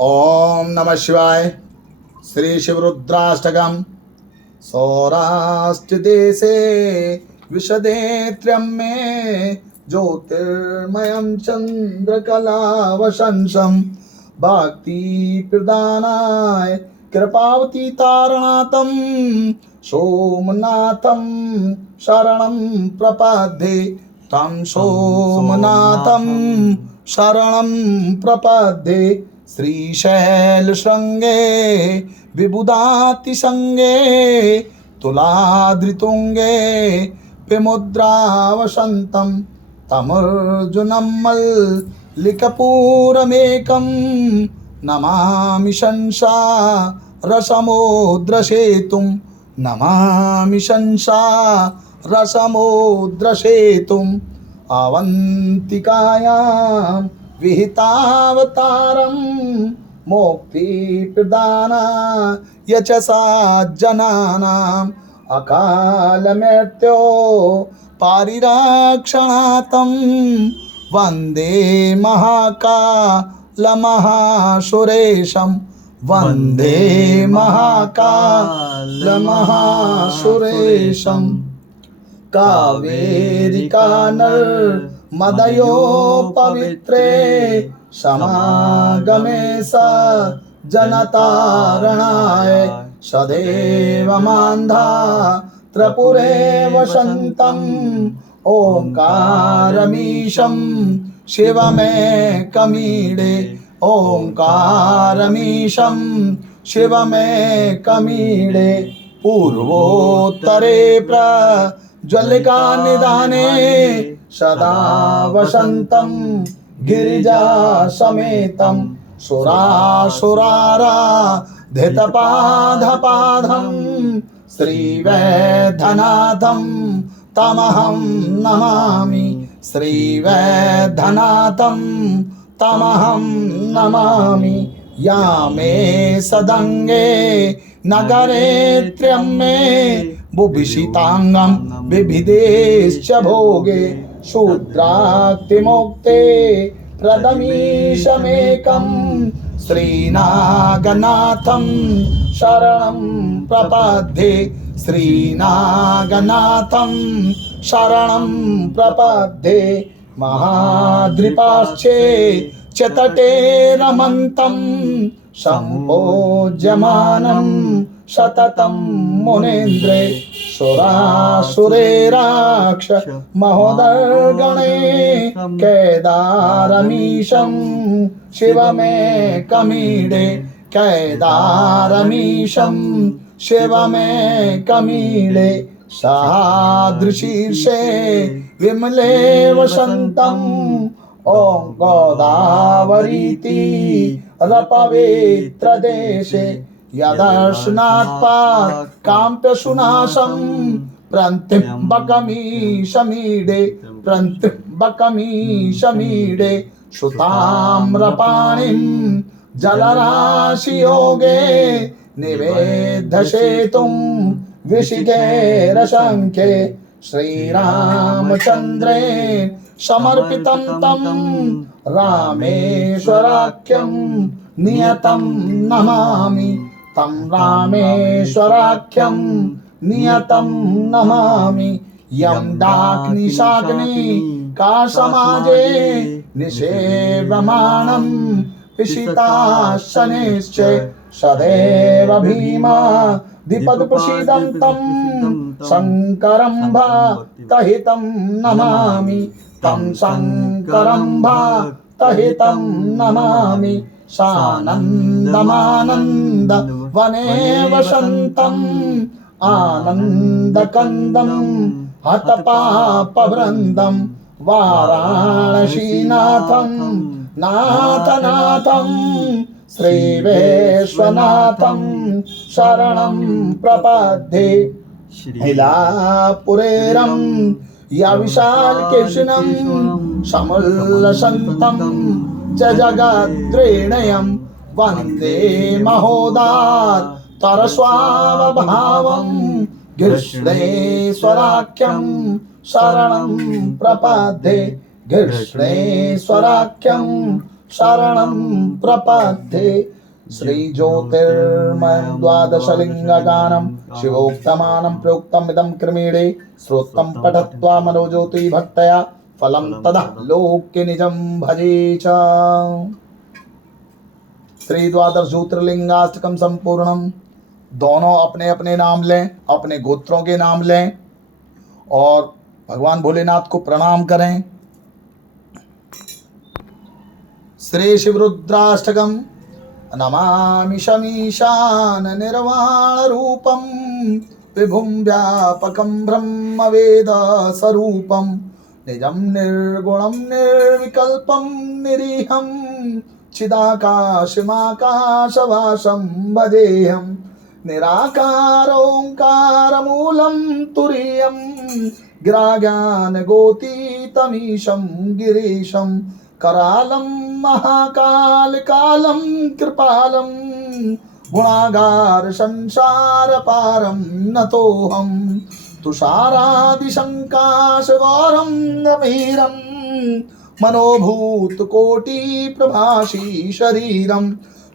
ओम नमः शिवाय। श्री शिवरुद्राष्टकम्। सौराष्ट्रदेशे विशदे त्र्यम्मे ज्योतिर्मयं चन्द्रकलावशंसं भक्तिप्रदानाय कृपावती तारनाथं सोमनाथं शरणं प्रपद्ये। तं सोमनाथं शरणं प्रपद्ये। श्रीशैलशृङ्गे विबुधातिसङ्गे तुलाधृतुङ्गे विमुद्रावसन्तं तमर्जुनं मल्लिकपूरमेकं नमामि संसारसमुद्रसेतुं। नमामि संसारसमुद्रसेतुम्। अवन्तिकायां विहितावतारं मुक्तिप्रदानाय च सज्जनानाम् अकालमृत्यो परिरक्षणार्थं वन्दे महाकालमहासुरेशं। वन्दे महाकालमहासुरेशं। कावेरिकानर्मदयो पवित्रे समागमे स जनतारणाय सदैव मान्धा त्रिपुरे वसन्तम् ओंकारमीशं शिवमेकमीडे। ओंकारमीशं शिवमेकमीडे। पूर्वोत्तरे प्रज्वलिका निधाने सदा वसन्तं गिरिजा समेतं सुरासुराराधितपादपादं श्रीवैद्यनाथं तमहं नमामि। श्रीवैद्यनाथं तमहं नमामि। या मे सदङ्गे नगरे त्र्यम्मे बुभूषितांगं विविधेश्च भोगे शूद्राक्तिमुक्ते प्रदमीशमेकं श्रीनागनाथं शरणं प्रपद्ये। श्रीनागनाथं शरणं प्रपद्ये। महाद्रिपाश्चे च तटे रमन्तं सम्पूज्यमानं सततं मुनीन्द्रे सुरासुरेराक्ष महोदर्गणे केदारमीशं शिवमेकमीडे। केदारमीशं शिवमेकमीडे। सहादृशीर्षे विमले वसन्तम् ॐ गोदावरीति रपवित्रदेशे यदर्शनात्पात् काम्प्यसुनाशं प्रत्यम्बकमीशमीडे। प्रत्यम्बकमीशमीडे। सुताम्रपाणिं जलराशियोगे निवेद्यसेतुं विशिखेरशङ्खे श्रीरामचन्द्रे समर्पितं तं रामेश्वराख्यं नियतं नमामि। तं रामेश्वराख्यं नियतं नमामि। यं डाक्निशाग्नि का समाजे निषेव्यमाणं पिशिताशनेश्च सदैव भीमा दिपदप्रसीदन्तं शङ्करं भक्तहितं नमामि। तं शङ्करं भक्तहितं नमामि। सानन्दमानन्द वने वसन्तम् आनन्दकन्दं हतपापवृन्दं वाराणसीनाथं नाथनाथं श्रीविश्वनाथं शरणं प्रपद्ये। हिलापुरेरं या विशालकेशिनं समुल्लसन्तं च जगद्त्रिणयं वन्दे महोदात्तरस्वावभावं घृष्णेश्वराख्यं शरणं प्रपद्ये। घृष्णेश्वराख्यं शरणं प्रपद्ये श्री ज्योतिर्मयं द्वादशलिङ्गगानं शिवोक्तमानं प्रोक्तमिदं क्रमीडे श्रोत्रं पठत्वा मनोज्योति भक्तया फलं तदा लोके निजं भजे च। श्री द्वादश ज्योतिर्लिंगाष्टकम संपूर्णम। दोनों अपने अपने नाम लें, अपने गोत्रों के नाम लें और भगवान भोलेनाथ को प्रणाम करें। श्री शिवरुद्राष्टकम। नमामि शमीशान निर्वाण रूपम विभुं व्यापकं ब्रह्म वेद स्वरूपम निजं निर्गुणं निर्विकल्पं निरीहं चिदाकाशमाकाशवासं भजेऽहं निराकारोऽङ्कारमूलं तुरीयं गिराज्ञानगोतीतमीशं गिरीशं करालं महाकालकालं कृपालं गुणागार संसारपारं नतोऽहं तुषारादिशङ्काशगौरं गभीरं मनोभूतकोटिप्रभासी शरीरं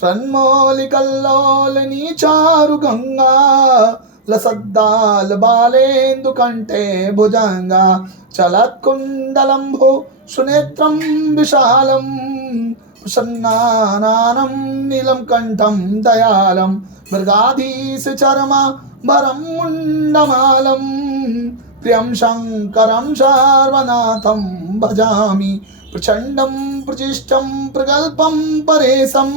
सन्मौलिकल्लोलनीचारुगङ्गा लसद्दालबालेन्दुकण्ठे भुजङ्गा चलत्कुण्डलम्भो सुनेत्रं विशालं प्रसन्नानानं नीलं कण्ठं दयालं मृगाधीशचर्मा भरं मुण्डमालं प्रियं शङ्करं सर्वनाथं भजामि प्रचण्डं प्रचिष्टं प्रगल्भं परेशम्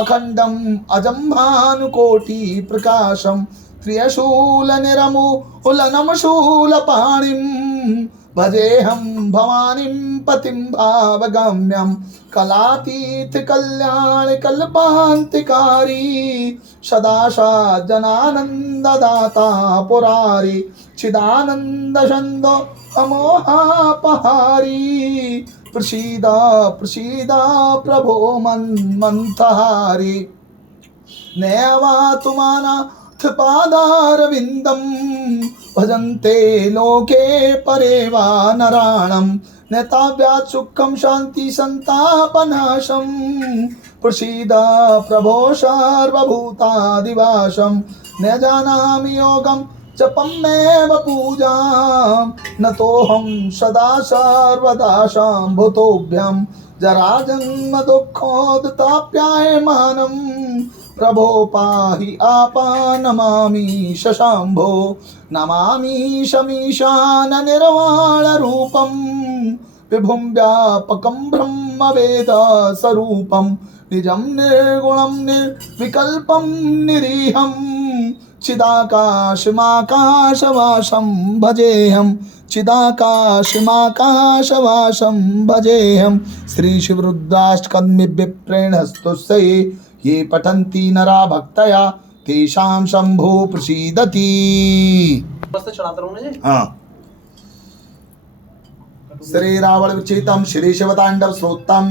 अखण्डम् अजं भानुकोटिप्रकाशं त्र्यशूलनिरमूलनमशूलपाणिं भजेऽहं भवानीं पतिं भावगम्यं कलातीतकल्याणकल्पान्तिकारी सदा सज्जनानन्ददाता पुरारी चिदानन्दछन्दो अमोहापहारी प्रसीद प्रसीद प्रभो मन्मथहारी नैवातुमानाथ पादारविन्दं भजन्ते लोके परे वा नराणं नेताव्यात् सुखं शान्ति सन्तापनाशं प्रसीद प्रभो सर्वभूतादिवासं न जानामि योगं जपमेव पूजां नतोऽहं सदा सर्वदा शम्भुतोभ्यं जराजन्म दुःखोदताप्यायमानं प्रभो पाहि आपानमामि शशाम्भो नमामि शमीशान निर्वाणरूपं विभुं व्यापकं ब्रह्मवेद स्वरूपं निजं निर्गुणं निर्विकल्पं निरीहं चिदाकाशमाकाशवासं भजेऽहं चिदाकाशमाकाशवासं भजेऽहं। श्री शिवरुद्राष्टकं विप्रेण स्तुष्ये ये पठन्ति नरा भक्तया तेषां शंभो प्रसीदति। हाँ। श्री रावण विचितम श्री शिवतांडव श्रोतम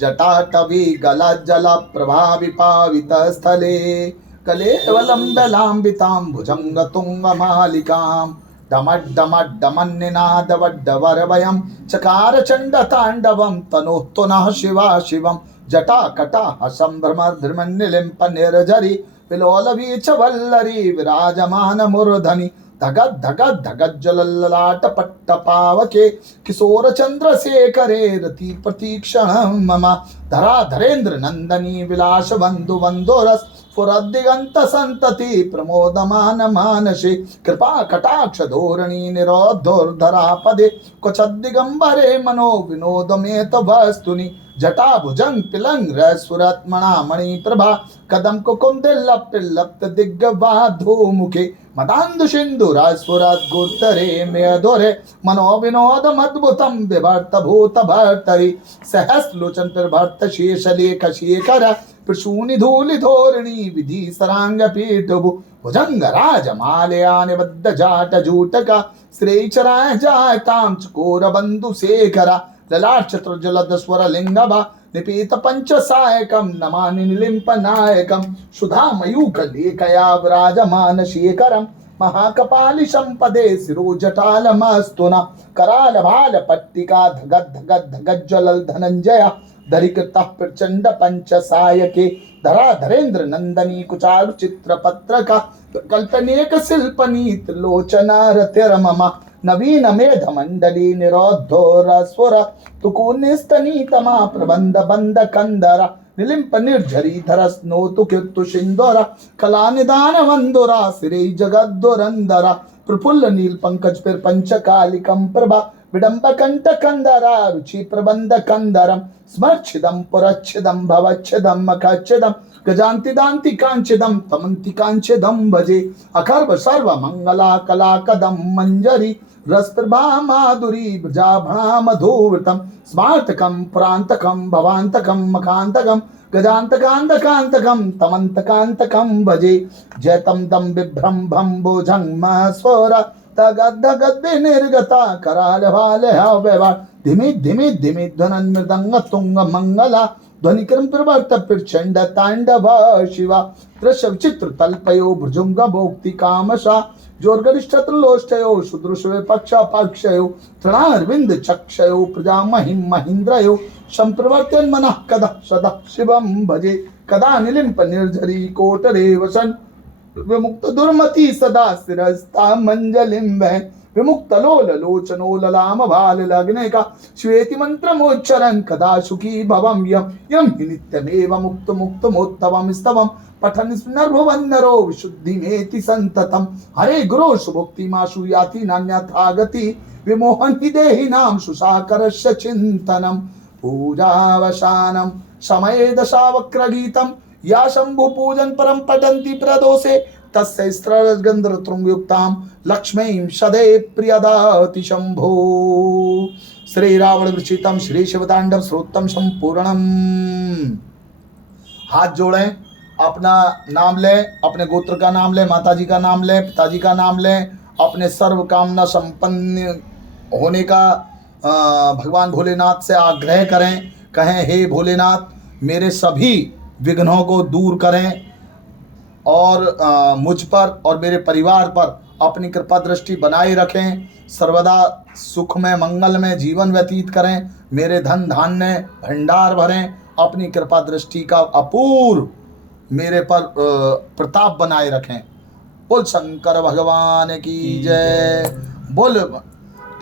जटाटवी गलज्जल प्रभाविपावित स्थले कलेवलम्बलाम्बितां भुजङ्गतुङ्गमालिकां डमड्डमड्डमन्निनादवड्डवरवयं चकार चण्डताण्डवं तनोस्तु नः शिवा शिवं जटाकटाः सम्भ्रमर्धृमन्निलिम्प निर्झरि विलोलवीचवल्लरी विराजमानमूर्धनि धगद् धगद् धगज्ज्वलल्ललाट पट्टपावके किशोर चंद्रशेखरे रति प्रतीक्षणं मम धराधरेन्द्र नंदनी विलास बंधु बंधुरस फुरदिगंत संतति प्रमोदमान मानसे कृपा कटाक्ष धोरणी निरोधोर्धरा पदे क्वचद्दिगंबरे मनो विनोदमेत वस्तुनि जटा भुजंग पिलंग रसुरत्मणा मणि प्रभा कदम कुकुंदिल्लप्त दिग्गबाधो मुखे मदांधु सिंधु राजपुरात गुर्तरे मेधोरे मनो विनोद मद्भुतम विभर्त भूत भर्तरि सहस्लोचन प्रभर्त शेष लेख शेखर प्रसूनि धूलि धोरणी विधि सरांग पीठभु भुजंग राज मालया निबद्ध जाट जूटका श्रेचराय जायतां चकोर बंधु शेखरा ललाट चतुर्जलद स्वर लिंगभा निपीत पंच सायकम नमानि निलिंप नायकम सुधा मयूख लेखया विराजमान शेखरम महाकपाली संपदे शिरोजटालमस्तुना कराल भाल पट्टिका धगत धगत धगत ज्वलल धनंजय धरिकृतः प्रचंड पंच सायके धरा धरेन्द्र नंदनी कुचारु चित्र पत्रका कल्पनेक शिल्पनीत लोचना रतिर्मम नवीन मेध मंडली निरोधोर स्वर तुकुनिस्तनीतमा प्रबंध बंद कंदरा निलिंप निर्झरी धरस्नोतु कीर्तु सिंदोरा कला निदान वंदोरा सिरे जगद्दुरंदरा प्रफुल्ल नील पंकज फिर पंचकालिकम प्रभा विडंब कंठ कंदरा रुचि प्रबंध कंदरम स्मर्च्छिदम पुरच्छिदम भवच्छिदम मखच्छिदम गजांति दांति कांचिदम तमंति कांचिदम भजे अखर्व सर्व मंगला कला कदम मंजरी रसप्रभा माधुरी भुजाभणा मधुवृतम स्मार्तकम पुरांतकम भवांतकम मखांतकम गजांतकांतकांतकम तमंतकांतकम भजे जयतम दम बिभ्रम भम भोजंग स्वर तगद गद्दे निर्गता कराल भाल व्यवहार धिमि धिमि धिमि ध्वनन मृदंग तुंग मंगला ध्वनिक्रम प्रवर्त प्रचंड तांडव शिवा दृश्य चित्र तल्पयो भुजुंग भोक्ति कामशा जोर्गरिष्ठलोष्टयो सुदृश्य पक्ष पक्षयो तृणारविंद चक्षयो प्रजा महिम महीन्द्रयो संप्रवर्तन मनः कदा सदा शिवम भजे कदा निलिंप निर्झरी कोटरे वसन विमुक्त दुर्मति सदा सिरस्ता मंजलिम वह विमुक्त लोल लोचनो ललाम भाल लग्ने का श्वेति मंत्रमोच्चरन् कदा सुखी भवम यम यम हि नित्यमेव मुक्त मुक्त मोत्तवम स्तवम पठन नरो विशुद्धि मेति संततम हरे गुरो सुभुक्ति माशु याति नान्यथा गति विमोहन हि देहि नाम सुसाकरस्य चिंतनम पूजावसानम समय दशावक्र गीतम या शंभु पूजन परम पठन्ति प्रदोषे तस्य स्त्रगंधृतृंगयुक्तां लक्ष्मीं सदे प्रियदाति शंभो श्री रावण विचितम श्री शिवतांडव श्रोत्तम संपूर्णम। हाथ जोड़ें, अपना नाम लें, अपने गोत्र का नाम लें, माताजी का नाम लें, पिताजी का नाम लें, अपने सर्व कामना संपन्न होने का भगवान भोलेनाथ से आग्रह करें। कहें हे भोलेनाथ मेरे सभी विघ्नों को दूर करें और मुझ पर और मेरे परिवार पर अपनी कृपा दृष्टि बनाए रखें। सर्वदा सुख में मंगल में जीवन व्यतीत करें। मेरे धन धान्य भंडार भरें। अपनी कृपा दृष्टि का अपूर्व मेरे पर प्रताप बनाए रखें। बोल शंकर भगवान की जय। बोल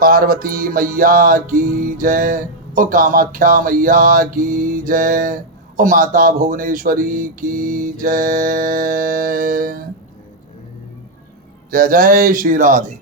पार्वती मैया की जय। ओ कामाख्या मैया की जय। ओ माता भुवनेश्वरी की जय। जय जय श्री राधे।